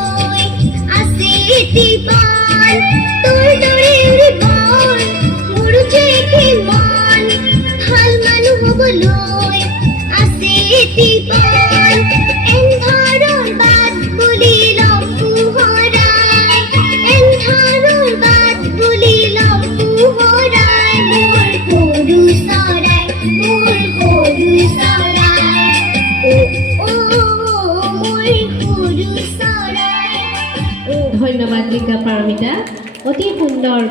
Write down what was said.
হ'বলৈ আছে জীৱন তোৰ দৰে জীৱন মোৰ যে কিমান ভাল মানুহ হ'বলৈ আছে জীৱন এন্ধাৰৰ বাট বুলি লম পোহৰাই এন্ধাৰৰ বাট বুলি লম পোহৰাই মোৰ সৰু চৰাই মোৰ সৰু চৰাই মোৰ সৰু চৰাই ধন্যবাদ লিখা পাৰমিতা অতি সুন্দৰ